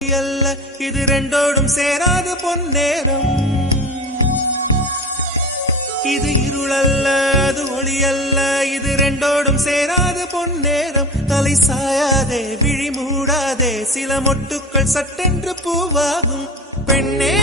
அல்ல இது ரெண்டோடும் சேராத பொன்னேரம். இது இருளல்ல அது ஒளி அல்ல, இது ரெண்டோடும் சேராத பொன்னேரம். தலை சாயாதே விழி மூடாதே, சில மொட்டுக்கள் சட்டென்று பூவாகும். பெண்ணே